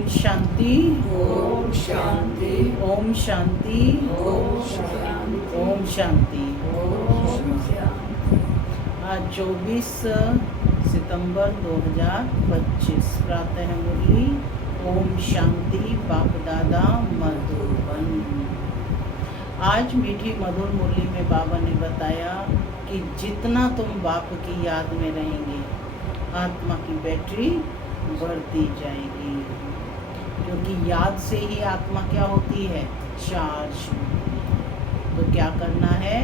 ओम शांति, ओम शांति, ओम शांति, ओम शांति, ओम शांति। ओम शांति। आज 24 सितंबर 2025 प्रातः मुरली ओम शांति बाप दादा मधुबन। आज मीठी मधुर मुरली में बाबा ने बताया कि जितना तुम बाप की याद में रहेंगे आत्मा की बैटरी बढ़ती जाएगी, क्योंकि याद से ही आत्मा क्या होती है, चार्ज होती है। तो क्या करना है,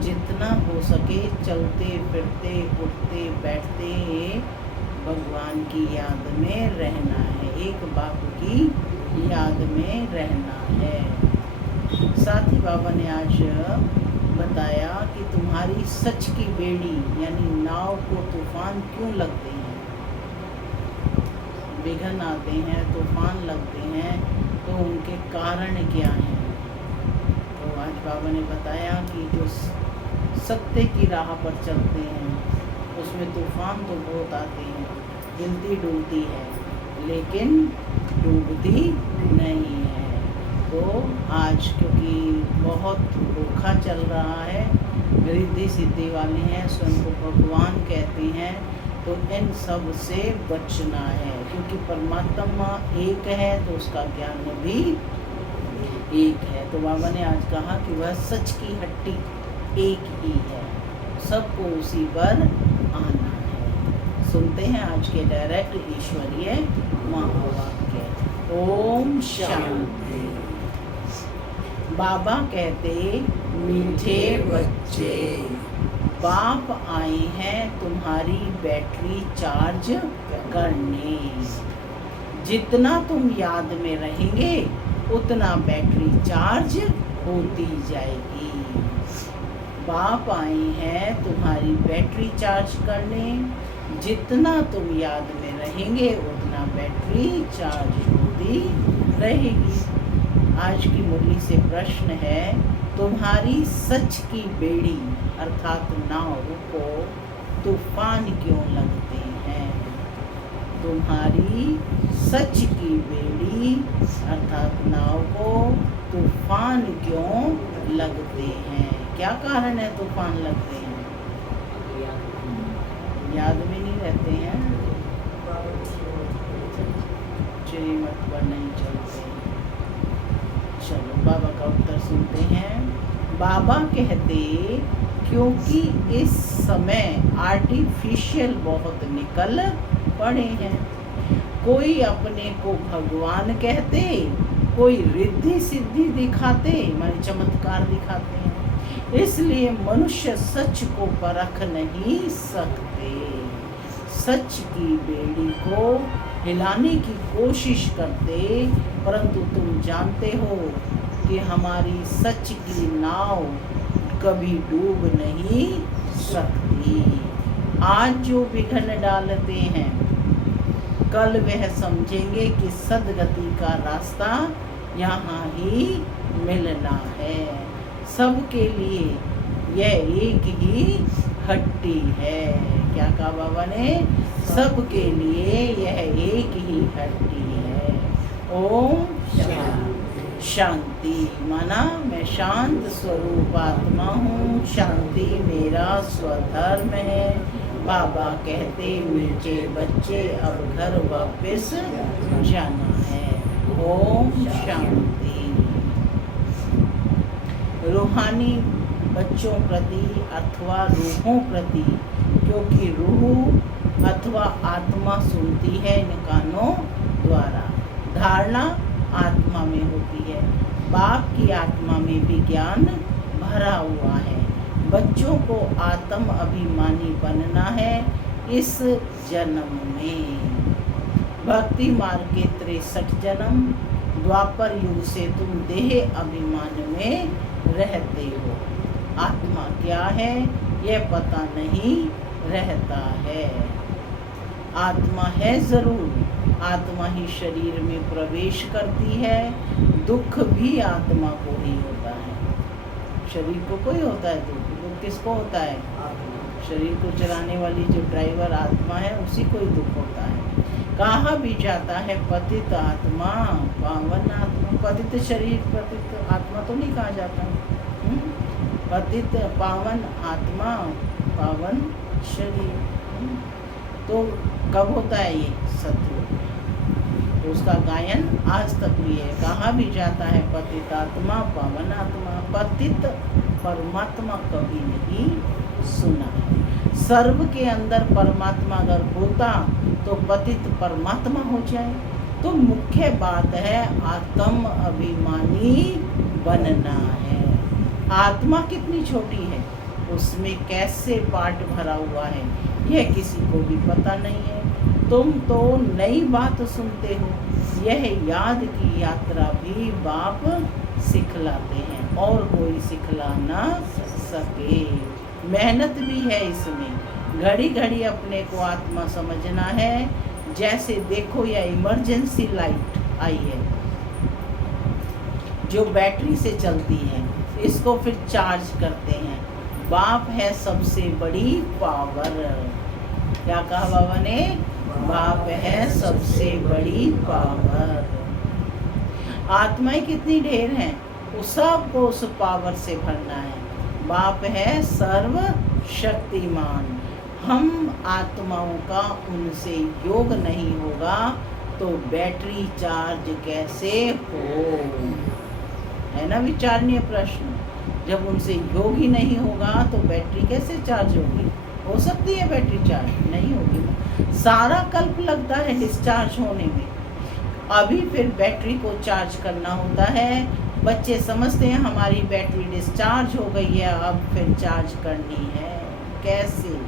जितना हो सके चलते फिरते उठते बैठते भगवान की याद में रहना है, एक बाप की याद में रहना है। साथ ही बाबा ने आज बताया कि तुम्हारी सच की बेड़ी यानी नाव को तूफान क्यों लगते हैं, विघ्न आते हैं, तूफान लगते हैं, तो उनके कारण क्या हैं। तो आज बाबा ने बताया कि जो सत्य की राह पर चलते हैं उसमें तूफान तो बहुत आते हैं, हिलती डुलती है लेकिन डूबती नहीं है। तो आज क्योंकि बहुत धोखा चल रहा है, रिद्धि सिद्धि वाले हैं, स्वयं को भगवान कहते हैं, तो इन सब से बचना है, क्योंकि परमात्मा एक है तो उसका ज्ञान भी एक है। तो बाबा ने आज कहा कि वह सच की हट्टी एक ही है, सबको उसी पर आना है। सुनते हैं आज के डायरेक्ट ईश्वरीय महावाक्य। ओम शांति। बाबा कहते, मीठे बच्चे, बाप आए हैं तुम्हारी बैटरी चार्ज करने। जितना तुम याद में रहेंगे उतना बैटरी चार्ज होती जाएगी। बाप आए हैं तुम्हारी बैटरी चार्ज करने, जितना तुम याद में रहेंगे उतना बैटरी चार्ज होती रहेगी। आज की मुरली से प्रश्न है, तुम्हारी सच की बेड़ी अर्थात नाव को तूफान क्यों लगते हैं। तुम्हारी सच की बेड़ी अर्थात नाव को तूफान क्यों लगते हैं, क्या कारण है तूफान लगते हैं, याद में नहीं रहते हैं, श्रीमत पर नहीं चलते। चलो बाबा का उत्तर सुनते हैं। बाबा कहते, क्योंकि इस समय आर्टिफिशियल बहुत निकल पड़े हैं। कोई अपने को भगवान कहते, कोई रिद्धि सिद्धि दिखाते, माने चमत्कार दिखाते हैं, इसलिए मनुष्य सच को परख नहीं सकते। सच की बेड़ी को हिलाने की कोशिश करते, परंतु तुम जानते हो कि हमारी सच की नाव कभी डूब नहीं सकती। आज जो विघ्न डालते हैं कल वह समझेंगे कि सदगति का रास्ता यहाँ ही मिलना है। सबके लिए यह एक ही हट्टी है। क्या कहा बाबा ने, सबके लिए यह एक ही हट्टी है। ओम शांति माना मैं शांत स्वरूप आत्मा हूँ, शांति मेरा स्वधर्म है। बाबा कहते, मीठे बच्चे अब घर वापस जाना है। ओम शांति। रूहानी बच्चों प्रति अथवा रूहों प्रति, क्योंकि रूह अथवा आत्मा सुनती है इन कानों द्वारा, धारणा आत्मा में होती है। बाप की आत्मा में भी ज्ञान भरा हुआ है। बच्चों को आत्म अभिमानी बनना है इस जन्म में। भक्ति मार्ग के 63 जन्म द्वापर युग से तुम देह अभिमान में रहते हो। आत्मा क्या है यह पता नहीं रहता है। आत्मा है जरूर, आत्मा ही शरीर में प्रवेश करती है। दुख भी आत्मा को ही होता है, शरीर को कोई होता है दुख किसको होता है, शरीर को चलाने वाली जो ड्राइवर आत्मा है उसी को ही दुख होता है। कहा भी जाता है पतित आत्मा पावन आत्मा। पतित शरीर पतित आत्मा तो नहीं कहा जाता। पतित पावन आत्मा पावन शरीर। तो कब होता है ये? सतयुग। तो उसका गायन आज तक भी है। कहा भी जाता है पतित आत्मा पावन आत्मा। पतित परमात्मा कभी नहीं सुना है। सर्व के अंदर परमात्मा अगर होता तो पतित परमात्मा हो जाए। तो मुख्य बात है आत्म अभिमानी बनना है। आत्मा कितनी छोटी है, उसमें कैसे पार्ट भरा हुआ है, यह किसी को भी पता नहीं है। तुम तो नई बात सुनते हो। यह याद की यात्रा भी बाप सिखलाते हैं और कोई सिखला ना सके। मेहनत भी है इसमें। घड़ी घड़ी अपने को आत्मा समझना है। जैसे देखो यह इमरजेंसी लाइट आई है जो बैटरी से चलती है, इसको फिर चार्ज करते हैं। बाप है सबसे बड़ी पावर। क्या कहा बाबा ने? बाप है सबसे बड़ी पावर। आत्माएं कितनी ढेर हैं, उस सबको उस पावर से भरना है। बाप है सर्व शक्तिमान। हम आत्माओं का उनसे योग नहीं होगा तो बैटरी चार्ज कैसे हो? है ना विचारणीय प्रश्न। जब उनसे योग ही नहीं होगा तो बैटरी कैसे चार्ज होगी? हो सकती है बैटरी चार्ज? नहीं होगी ना। सारा कल्प लगता है डिस्चार्ज होने में। अभी फिर बैटरी को चार्ज करना होता है। बच्चे समझते हैं हमारी बैटरी डिस्चार्ज हो गई है, अब फिर चार्ज करनी है। कैसे?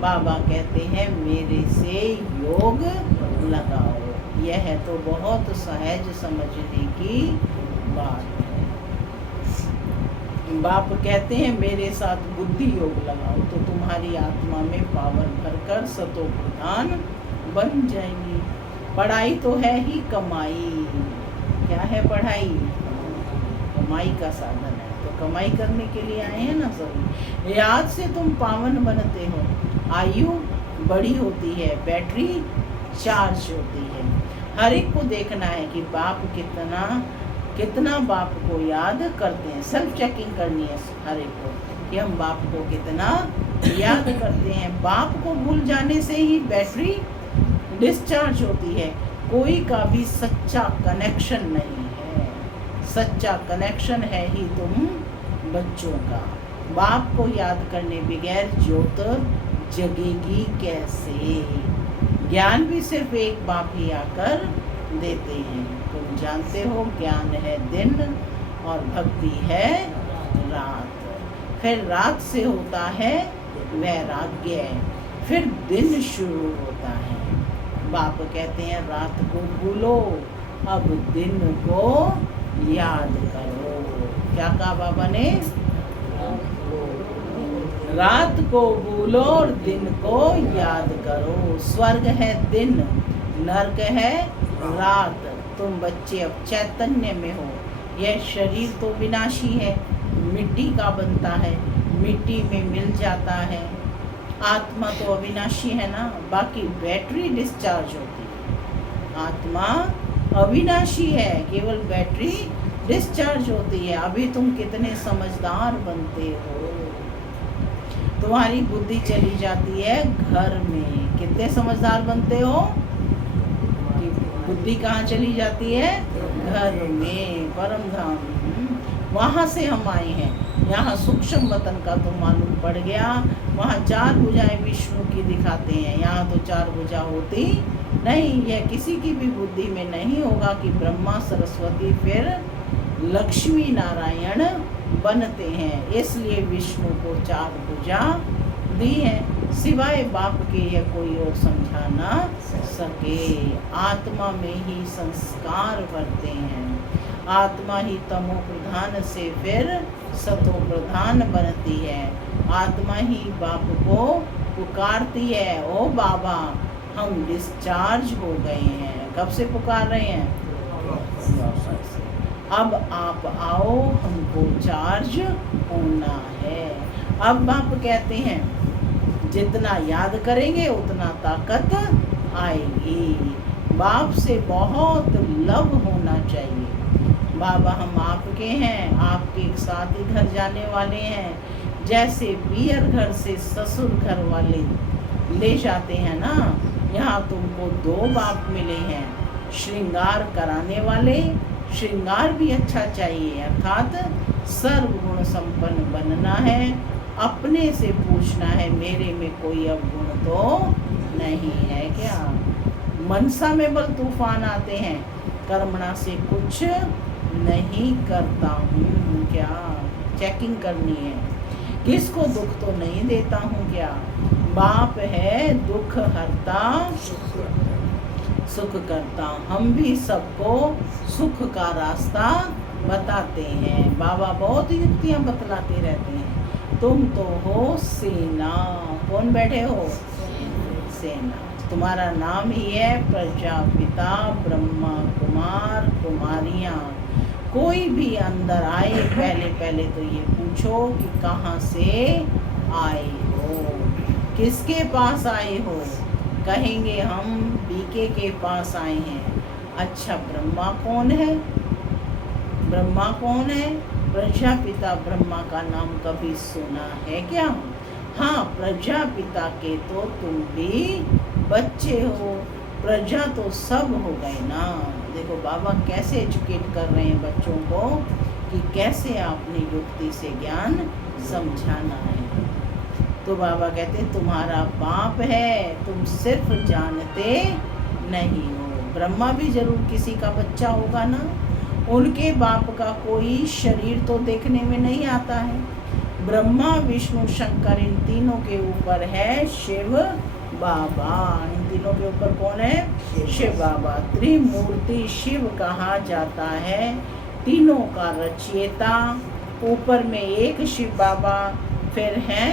बाबा कहते हैं मेरे से योग लगाओ। यह तो बहुत सहज समझने की बात है। बाप कहते हैं मेरे साथ बुद्धि योग लगाओ तो तुम्हारी आत्मा में पावर भरकर सतो प्रधान बन जाएगी। पढ़ाई तो है ही कमाई। क्या है पढ़ाई? कमाई का साधन है। तो कमाई करने के लिए आए हैं ना सभी। याद से तुम पावन बनते हो। आयु बड़ी होती है, बैटरी चार्ज होती है। हर एक को देखना है कि बाप कितना बाप को याद करते हैं। सेल्फ चेकिंग करनी है हर एक को कि हम बाप को कितना याद करते हैं। बाप को भूल जाने से ही बैटरी डिस्चार्ज होती है। कोई का भी सच्चा कनेक्शन नहीं है। सच्चा कनेक्शन है ही तुम बच्चों का। बाप को याद करने बगैर ज्योत जगेगी कैसे? ज्ञान भी सिर्फ एक बाप ही आकर देते हैं। तुम जानते हो ज्ञान है दिन और भक्ति है रात। फिर रात से होता है वैराग्य, फिर दिन शुरू होता है। बाप कहते हैं रात को भूलो, अब दिन को याद करो। क्या कहा बाबा ने? रात को भूलो और दिन को याद करो। स्वर्ग है दिन, नरक है रात। तुम बच्चे अब चैतन्य में हो। यह शरीर तो विनाशी है, मिट्टी का बनता है, मिट्टी में मिल जाता है। आत्मा तो अविनाशी है ना, बाकी बैटरी डिस्चार्ज होती है। आत्मा अविनाशी है, केवल बैटरी डिस्चार्ज होती है। अभी तुम कितने समझदार बनते हो। तुम्हारी बुद्धि चली जाती है घर में। कितने समझदार बनते हो? बुद्धि कहाँ चली जाती है? घर में, परम धाम। वहाँ से हम आए हैं। यहाँ सूक्ष्म वतन का तो मालूम पड़ गया। वहाँ 4 भुजाएं विष्णु की दिखाते हैं, यहाँ तो 4 भुजा होती नहीं। यह किसी की भी बुद्धि में नहीं होगा कि ब्रह्मा सरस्वती फिर लक्ष्मी नारायण बनते हैं। इसलिए विष्णु को 4 भुजा दी है। सिवाय बाप के यह कोई और समझा ना सके। आत्मा में ही संस्कार बढ़ते हैं। आत्मा ही तमो प्रधान से फिर सतो प्रधान बनती है। आत्मा ही बाप को पुकारती है, ओ बाबा हम डिस्चार्ज हो गए हैं। कब से पुकार रहे हैं? अब आप आओ, हमको चार्ज होना है। अब बाप कहते हैं जितना याद करेंगे उतना ताकत आएगी। बाप से बहुत लव होना चाहिए। बाबा हम आपके हैं, आपके साथ ही घर जाने वाले हैं। जैसे पियर घर से ससुर घर वाले ले जाते हैं ना, यहाँ तुमको 2 बाप मिले हैं। श्रृंगार कराने वाले, श्रृंगार भी अच्छा चाहिए, अर्थात सर्वगुण संपन्न बनना है। अपने से पूछना है मेरे में कोई अवगुण तो नहीं है क्या। मनसा में बल तूफान आते हैं, कर्मणा से कुछ नहीं करता हूँ क्या। चेकिंग करनी है, किसको दुख तो नहीं देता हूँ क्या। बाप है दुख हरता सुख करता। हम भी सबको सुख का रास्ता बताते हैं। बाबा बहुत युक्तियाँ बतलाते रहते हैं। तुम तो हो सेना। कौन बैठे हो? सेना। तुम्हारा नाम ही है प्रजापिता, ब्रह्मा, कुमार, कुमारियाँ। कोई भी अंदर आए पहले तो ये पूछो कि कहाँ से आए हो, किसके पास आए हो। कहेंगे हम बीके के पास आए हैं। अच्छा ब्रह्मा कौन है? ब्रह्मा कौन है? प्रजापिता ब्रह्मा का नाम कभी सुना है क्या? हाँ, प्रजापिता के तो तुम भी बच्चे हो। प्रजा तो सब हो गए ना। देखो बाबा कैसे एजुकेट कर रहे हैं बच्चों को कि कैसे आपने युक्ति से ज्ञान समझाना है। तो बाबा कहते तुम्हारा बाप है, तुम सिर्फ जानते नहीं हो। ब्रह्मा भी जरूर किसी का बच्चा होगा ना। उनके बाप का कोई शरीर तो देखने में नहीं आता है। ब्रह्मा विष्णु शंकर इन तीनों के ऊपर है शिव बाबा। इन तीनों के ऊपर कौन है? शिव बाबा। त्रिमूर्ति शिव कहा जाता है, तीनों का रचयिता। ऊपर में एक शिव बाबा, फिर है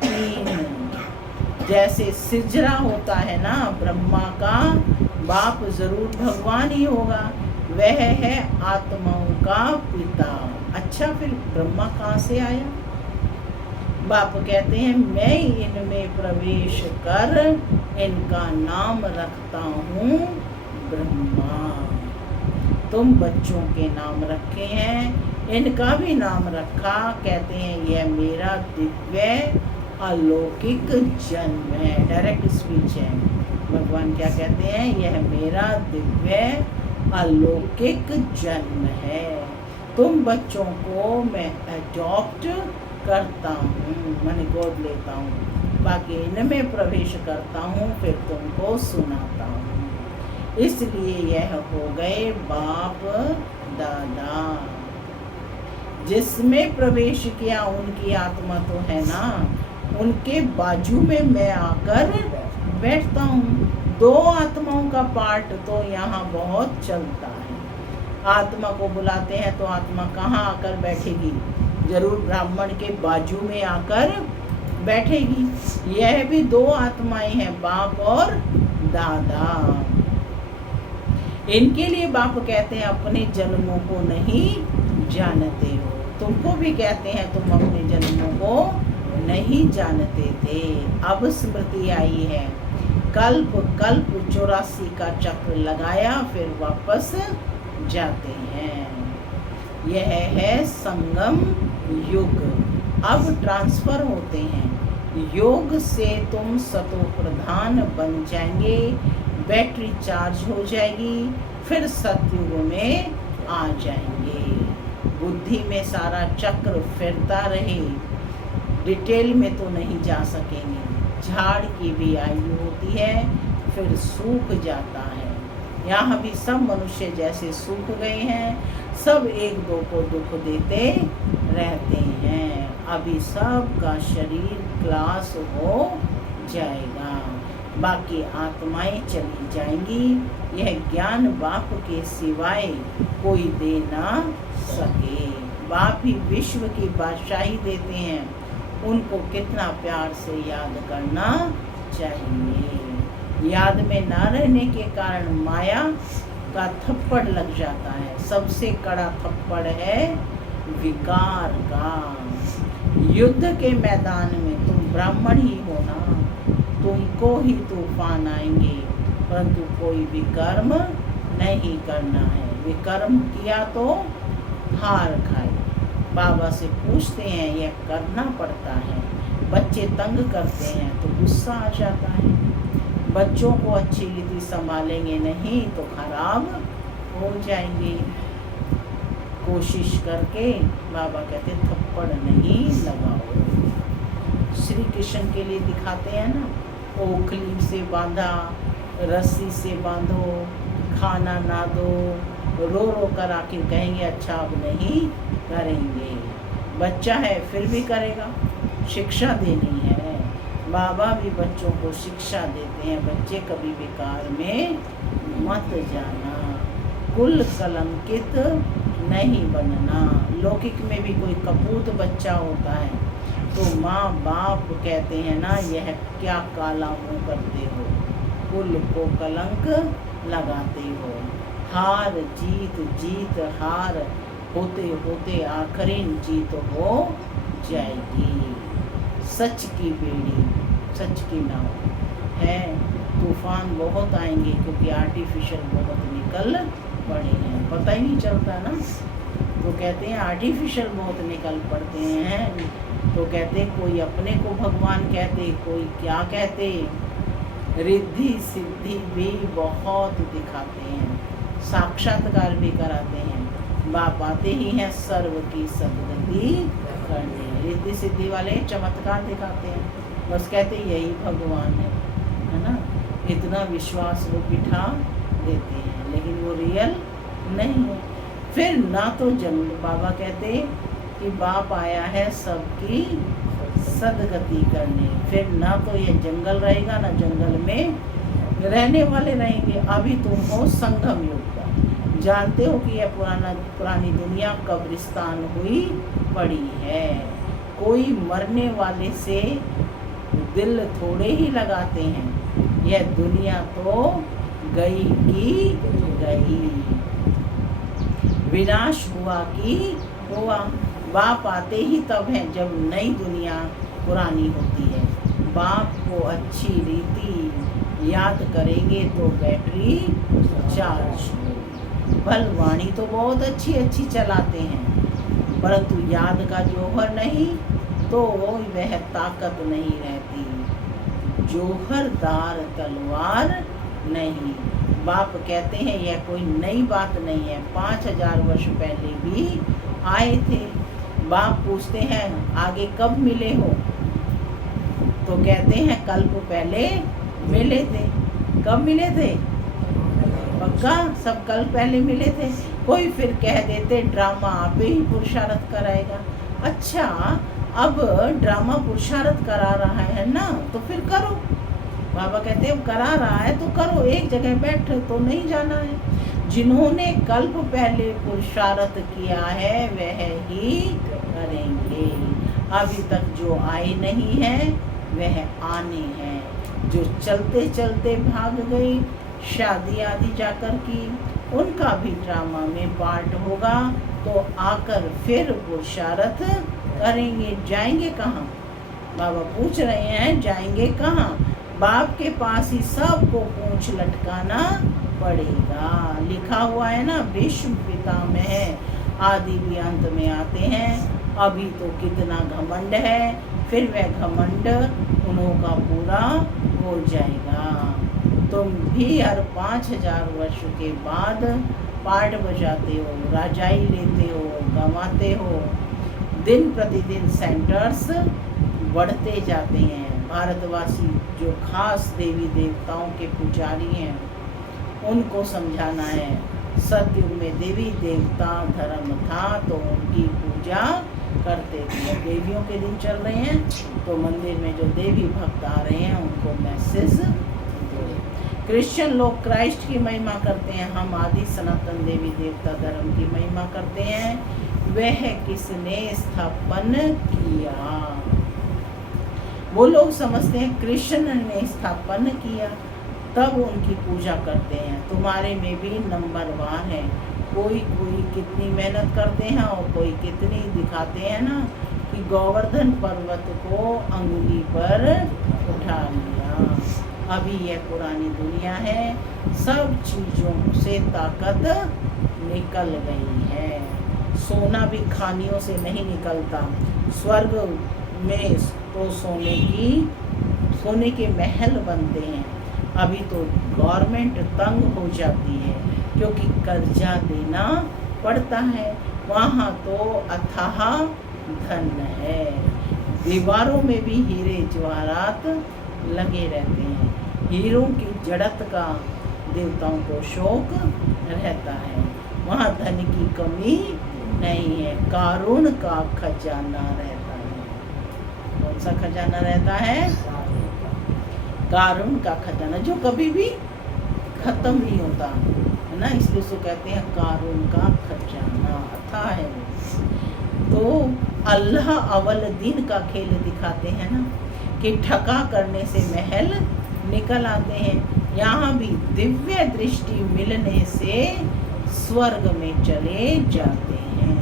3। जैसे सिजरा होता है ना, ब्रह्मा का बाप जरूर भगवान ही होगा, वह है आत्माओं का पिता। अच्छा फिर ब्रह्मा कहाँ से आया? बाप कहते हैं मैं इनमें प्रवेश कर इनका नाम रखता हूँ ब्रह्मा। तुम बच्चों के नाम रखे हैं, इनका भी नाम रखा। कहते हैं यह मेरा दिव्य अलौकिक जन्म है। डायरेक्ट स्पीच है। भगवान क्या कहते हैं? यह मेरा दिव्य अलौकिक जन्म है। तुम बच्चों को मैं अडॉप्ट करता हूँ, मैंने गोद लेता हूँ, बाकी इनमें प्रवेश करता हूँ, फिर तुमको सुनाता हूँ। इसलिए यह हो गए बाप दादा। जिसमें प्रवेश किया उनकी आत्मा तो है ना, उनके बाजू में मैं आकर बैठता हूँ। 2 आत्माओं का पार्ट तो यहाँ बहुत चलता है। आत्मा को बुलाते हैं तो आत्मा कहाँ आकर बैठेगी? जरूर ब्राह्मण के बाजू में आकर बैठेगी। यह भी 2 आत्माएं हैं, बाप और दादा। इनके लिए बाप कहते हैं अपने जन्मों को नहीं जानते हो। तुमको भी कहते हैं तुम अपने जन्मों को नहीं जानते थे। अब स्मृति आई है। कल्प कल्प 84 का चक्र लगाया, फिर वापस जाते हैं। यह है संगम युग। अब ट्रांसफर होते हैं। योग से तुम सतो प्रधान बन जाएंगे, बैटरी चार्ज हो जाएगी, फिर सतयुग में आ जाएंगे। बुद्धि में सारा चक्र फिरता रहे, डिटेल में तो नहीं जा सकेंगे। झाड़ की भी आयु होती है, फिर सूख जाता है। यहाँ भी सब मनुष्य जैसे सूख गए हैं, सब एक दो को दुख देते रहते हैं। अभी सब का शरीर क्लास हो जाएगा, बाकी आत्माएं चली जाएंगी। यह ज्ञान बाप के सिवाय कोई दे ना सके। बाप ही विश्व की बादशाही देते हैं, उनको कितना प्यार से याद करना चाहिए। याद में ना रहने के कारण माया का थप्पड़ लग जाता है। सबसे कड़ा थप्पड़ है विकार का। युद्ध के मैदान में तुम ब्राह्मण ही हो ना, तुमको ही तूफान आएंगे। परंतु कोई विकर्म नहीं करना है। विकर्म किया तो हार खाए। बाबा से पूछते हैं, यह करना पड़ता है। बच्चे तंग करते हैं तो गुस्सा आ जाता है। बच्चों को अच्छी रीति संभालेंगे नहीं तो खराब हो जाएंगे। कोशिश करके बाबा कहते थप्पड़ नहीं लगाओ। श्री कृष्ण के लिए दिखाते हैं ना, ओखली से बांधा, रस्सी से बांधो, खाना ना दो, रो रो कर आखिर कहेंगे अच्छा अब नहीं करेंगे। बच्चा है फिर भी करेगा। शिक्षा देनी है। बाबा भी बच्चों को शिक्षा देते हैं, बच्चे कभी बेकार में मत जाना, कुल कलंकित नहीं बनना। लौकिक में भी कोई कपूत बच्चा होता है तो माँ बाप कहते हैं ना, यह क्या काला मुँह करते हो, कुल को कलंक लगाते हो। हार जीत, जीत हार होते होते आखिरी जीत हो जाएगी। सच की बेड़ी, सच की नाव है। तूफान बहुत आएंगे क्योंकि आर्टिफिशियल बहुत निकल पड़े हैं, पता ही नहीं चलता ना। तो कहते हैं आर्टिफिशियल बहुत निकल पड़ते हैं। तो कहते कोई अपने को भगवान कहते, कोई क्या कहते, रिद्धि सिद्धि भी बहुत दिखाते हैं, साक्षात्कार भी कराते हैं। बाप आते ही हैं सर्व की सदगति करने। रिद्धि सिद्धि वाले चमत्कार दिखाते हैं, बस कहते यही भगवान है ना। इतना विश्वास वो बिठा देते हैं, लेकिन वो रियल नहीं है। फिर ना तो बाबा कहते कि बाप आया है सबकी सदगति करने। फिर ना तो ये जंगल रहेगा, ना जंगल में रहने वाले रहेंगे। अभी तुम हो संगम युग का, जानते हो कि यह पुरानी दुनिया कब्रिस्तान हुई पड़ी है। कोई मरने वाले से दिल थोड़े ही लगाते हैं। यह दुनिया तो गई की गई, विनाश हुआ कि हुआ। बाप आते ही तब है जब नई दुनिया पुरानी होती है। बाप को अच्छी रीति याद करेंगे तो बैटरी चार्ज होगी। भल वाणी तो बहुत अच्छी अच्छी चलाते हैं, परंतु याद का जौहर नहीं तो वह ताकत नहीं रहती। जौहरदार तलवार नहीं। बाप कहते हैं यह कोई नई बात नहीं है, 5000 वर्ष पहले भी आए थे। बाप पूछते हैं आगे कब मिले हो, तो कहते हैं कल्प पहले मिले थे। कब मिले थे? पक्का सब कल पहले मिले थे। कोई फिर कह देते ड्रामा आप ही पुरुषार्थ कराएगा। अच्छा, अब ड्रामा पुरुषार्थ करा रहा है ना, तो फिर करो। बाबा कहते हैं करा रहा है तो करो, एक जगह बैठ तो नहीं जाना है। जिन्होंने कल्प पहले पुरुषार्थ किया है वह ही करेंगे। अभी तक जो आए नहीं है वह आने हैं। जो चलते चलते भाग गई, शादी आदि जाकर की, उनका भी ड्रामा में पार्ट होगा, तो आकर फिर पुरुषार्थ करेंगे। जाएंगे कहाँ? बाबा पूछ रहे हैं जाएंगे कहाँ? बाप के पास ही सबको पूंछ लटकाना पड़ेगा। लिखा हुआ है ना, भीष्म पितामह आदि भी अंत में आते हैं। अभी तो कितना घमंड है, फिर वह घमंड उन्हों का पूरा हो जाएगा। तुम भी हर 5000 वर्ष के बाद पार्ट बजाते हो, राजाई लेते हो, गंवाते हो। दिन प्रतिदिन सेंटर्स बढ़ते जाते हैं। भारतवासी जो खास देवी देवताओं के पुजारी हैं उनको समझाना है। सतयुग में देवी देवता धर्म था तो उनकी पूजा करते थे। देवियों के दिन चल रहे हैं तो मंदिर में जो देवी भक्त आ रहे हैं उनको मैसेज दो। क्रिश्चियन लोग क्राइस्ट की महिमा करते हैं, हम आदि सनातन देवी देवता धर्म की महिमा करते हैं। वह किसने स्थापन किया? वो लोग समझते हैं कृष्ण ने स्थापन किया, तब उनकी पूजा करते हैं। तुम्हारे में भी नंबरवार है। कोई कोई कितनी मेहनत करते हैं और कोई कितनी दिखाते हैं ना कि गोवर्धन पर्वत को अंगुली पर उठा लिया। अभी यह पुरानी दुनिया है, सब चीज़ों से ताकत निकल गई है। सोना भी खानियों से नहीं निकलता। स्वर्ग में तो सोने के महल बनते हैं। अभी तो गवर्नमेंट तंग हो जाती है क्योंकि कर्जा देना पड़ता है। वहाँ तो अथाह धन है। दीवारों में भी हीरे जवाहरात लगे रहते हैं। हीरों की जड़त का देवताओं को शौक रहता है। वहाँ धन की कमी नहीं है। कारून का खजाना रहता है। कौन सा खजाना रहता है? कारून का खजाना, जो कभी भी खत्म नहीं होता है ना, इसलिए उसको कहते हैं कारून का खजाना। अथा है तो अल्लाह अवल दिन का खेल दिखाते हैं ना कि ठगा करने से महल निकल आते हैं। यहाँ भी दिव्य दृष्टि मिलने से स्वर्ग में चले जाते हैं।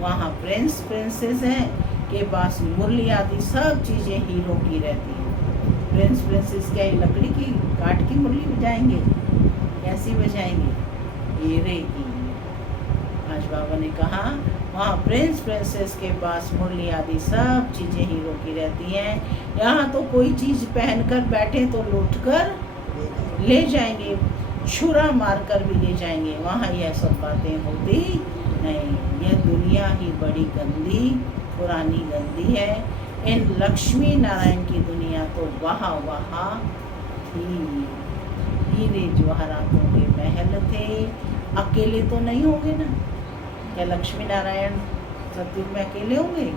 वहाँ प्रिंस प्रिंसेस हैं के पास मुरली आदि सब चीज़ें हीरों की रहती हैं। प्रिंस प्रिंसेस क्या ये लकड़ी की काट की मुरली बजाएंगे? कैसी बजाएंगे? हीरे की। आज बाबा ने कहा वहाँ प्रिंस प्रिंसेस के पास मुरली आदि सब चीज़ें हीरो की रहती हैं। यहाँ तो कोई चीज़ पहनकर बैठे तो लूट कर ले जाएंगे, छुरा मार कर भी ले जाएंगे। वहाँ यह सब बातें होती नहीं। यह दुनिया ही बड़ी गंदी, पुरानी गंदी है। इन लक्ष्मी नारायण की दुनिया तो वहाँ थी। हीरे जवाहरातों के महल थे। अकेले तो नहीं होंगे ना? क्या लक्ष्मी नारायण सतयुग में अकेले होंगे?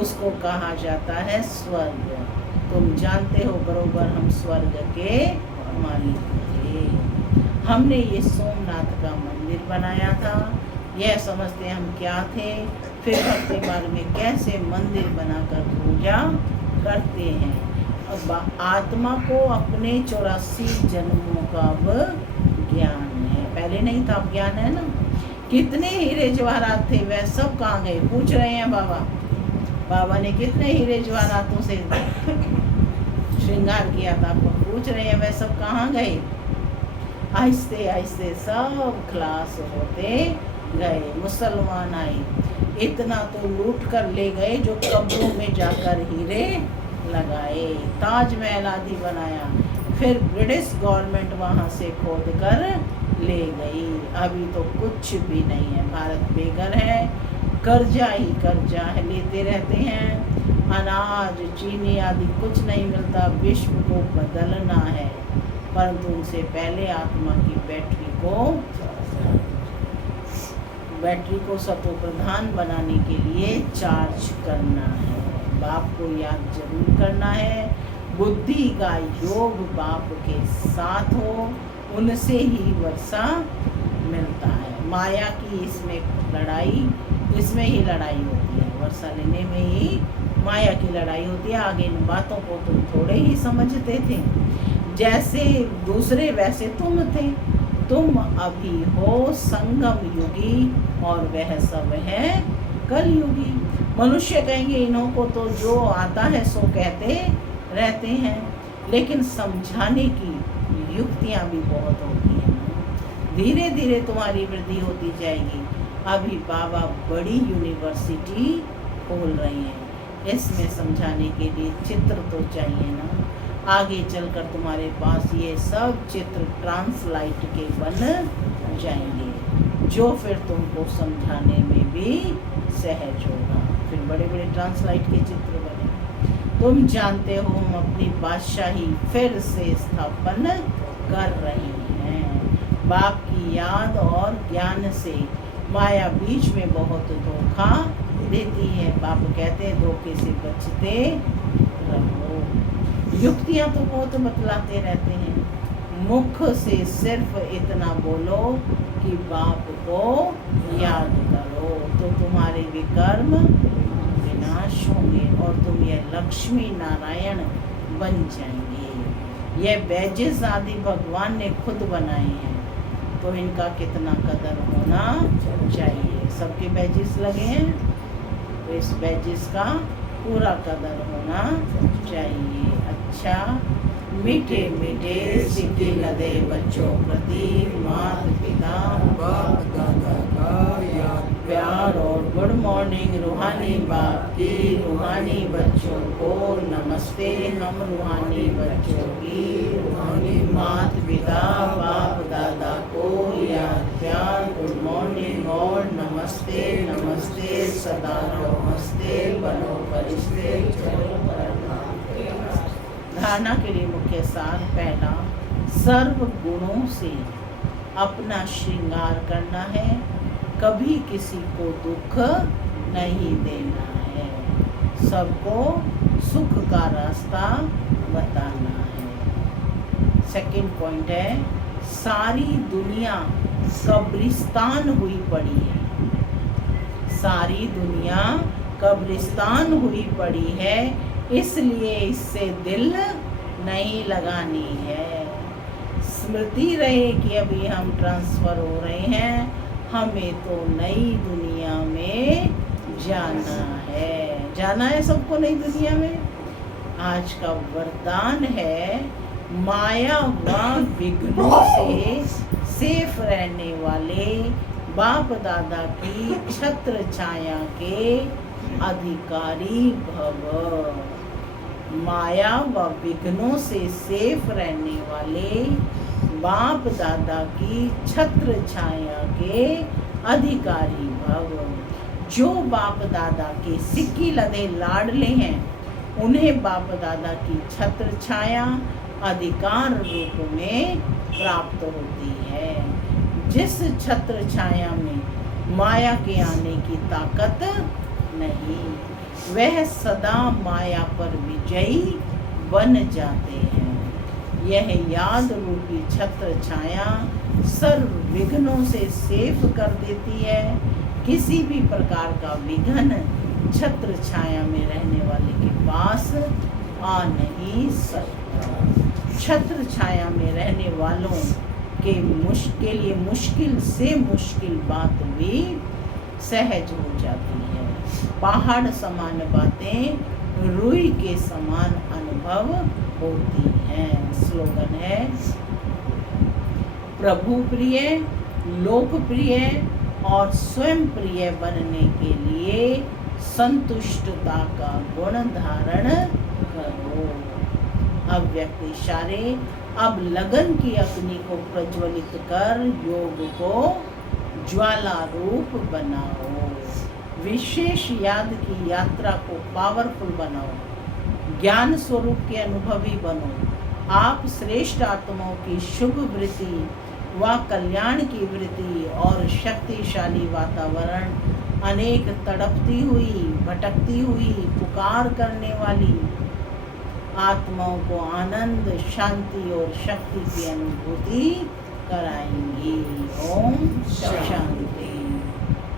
उसको कहा जाता है स्वर्ग। तुम जानते हो बरोबर हम स्वर्ग के मालिक थे। हमने ये सोमनाथ का मंदिर बनाया था। यह समझते हम क्या थे। फिर भक्ति मार्ग में कैसे मंदिर बनाकर पूजा करते हैं। अब आत्मा को अपने 84 जन्मों का अब ज्ञान है। पहले नहीं था, अब ज्ञान है ना। कितने हीरे जवाहरात थे, वह सब कहाँ गए? पूछ रहे हैं बाबा। बाबा ने कितने हीरे जवाहरातों से श्रृंगार किया था, आपको पूछ रहे हैं वह सब कहाँ गए? आहिस्ते आहिस्ते सब खलास होते गए। मुसलमान आए, इतना तो लूट कर ले गए जो कब्रों में जाकर हीरे लगाए, ताजमहल आदि बनाया। फिर ब्रिटिश गवर्नमेंट वहाँ से खोद कर ले गई। अभी तो कुछ भी नहीं है। भारत बेघर है, कर्जा ही कर्जा है, लेते रहते हैं। अनाज चीनी आदि कुछ नहीं मिलता। विश्व को बदलना है, परंतु उनसे पहले आत्मा की बैटरी को सतो प्रधान बनाने के लिए चार्ज करना है। बाप को याद जरूर करना है। बुद्धि का योग बाप के साथ हो, उनसे ही वर्षा मिलता है। माया की इसमें ही लड़ाई होती है। वर्षा लेने में ही माया की लड़ाई होती है। आगे इन बातों को तुम थोड़े ही समझते थे। जैसे दूसरे वैसे तुम थे। तुम अभी हो संगम युगी और वह सब है कलयुगी। मनुष्य कहेंगे इन्हों को तो जो आता है सो कहते रहते हैं, लेकिन समझाने की युक्तियाँ भी बहुत होती हैं। धीरे धीरे तुम्हारी वृद्धि होती जाएगी। अभी बाबा बड़ी यूनिवर्सिटी खोल रही हैं। इसमें समझाने के लिए चित्र तो चाहिए ना। आगे चलकर तुम्हारे पास ये सब चित्र ट्रांसलाइट के बन जाएंगे, जो फिर तुमको समझाने में भी सहज होगा। फिर बड़े बड़े ट्रांसलाइट के चित्र बने। तुम जानते हो हम अपनी बादशाही फिर से स्थापन कर रही हैं। बाप की याद और ज्ञान से माया बीच में बहुत धोखा देती है। बाप कहते हैं धोखे से बचते रहो। युक्तियाँ तो बहुत बतलाते रहते हैं। मुख से सिर्फ इतना बोलो कि बाप को याद करो, तो तुम्हारे विकर्म विनाश होंगे और तुम ये लक्ष्मी नारायण बन जाएंगे। ये बैजेस आदि भगवान ने खुद बनाए हैं, तो इनका कितना कदर होना चाहिए। सबके बैजेस लगे हैं, तो इस बैजेस का पूरा कदर होना चाहिए। अच्छा, मीठे मीठे सिक्के लदे बच्चों प्रति माता पिता बाप दादा का याद प्यार और गुड मॉर्निंग रूहानी बाप की रूहानी बच्चों को नमस्ते। हम रूहानी बच्चों की रूहानी माता पिता बाप दादा को याद प्यार गुड मॉर्निंग और नमस्ते नमस्ते सदा नमस्ते बनो फरिश्ते चलो परनाम। धारणा के लिए मुख्य सार पहला, सर्व गुणों से अपना श्रृंगार करना है, कभी किसी को दुख नहीं देना है, सबको सुख का रास्ता बताना है। सेकंड पॉइंट है, सारी दुनिया कब्रिस्तान हुई पड़ी है, सारी दुनिया कब्रिस्तान हुई पड़ी है, इसलिए इससे दिल नहीं लगानी है। स्मृति रहे कि अभी हम ट्रांसफर हो रहे हैं, हमें तो नई दुनिया में जाना है। जाना है सबको नई दुनिया में। आज का वरदान है, माया व विघ्नों से सेफ रहने वाले बाप दादा की छत्र छाया के अधिकारी भव। माया व विघ्नों से सेफ रहने वाले बाप दादा की छत्र छाया के अधिकारी भव। जो बाप दादा के सिक्की लदे लाडले हैं, उन्हें बाप दादा की छत्र छाया अधिकार रूप में प्राप्त होती है। जिस छत्र छाया में माया के आने की ताकत नहीं, वह सदा माया पर विजयी बन जाते हैं। यह याद रूपी छत्र छाया सर्व विघ्नों से सेफ कर देती है। किसी भी प्रकार का विघ्न छत्र छाया में रहने वाले के पास आ नहीं सकता। छत्र छाया में रहने वालों के लिए मुश्किल से मुश्किल बात भी सहज हो जाती है। पहाड़ समान बातें रुई के समान अनुभव होती हैं। स्लोगन है, प्रभु प्रिय, लोकप्रिय और स्वयं प्रिय बनने के लिए संतुष्टता का गुण धारण करो। अव्यक्त इशारे, अब लगन की अग्नि को प्रज्वलित कर योग को ज्वाला रूप बनाओ। विशेष याद की यात्रा को पावरफुल बनाओ। ज्ञान स्वरूप के अनुभवी बनो। आप श्रेष्ठ आत्माओं की शुभ वृत्ति व कल्याण की वृत्ति और शक्तिशाली वातावरण, अनेक तड़पती हुई, भटकती हुई, पुकार करने वाली आत्माओं को आनंद, शांति और शक्ति की अनुभूति कराएंगी। ओम शांति।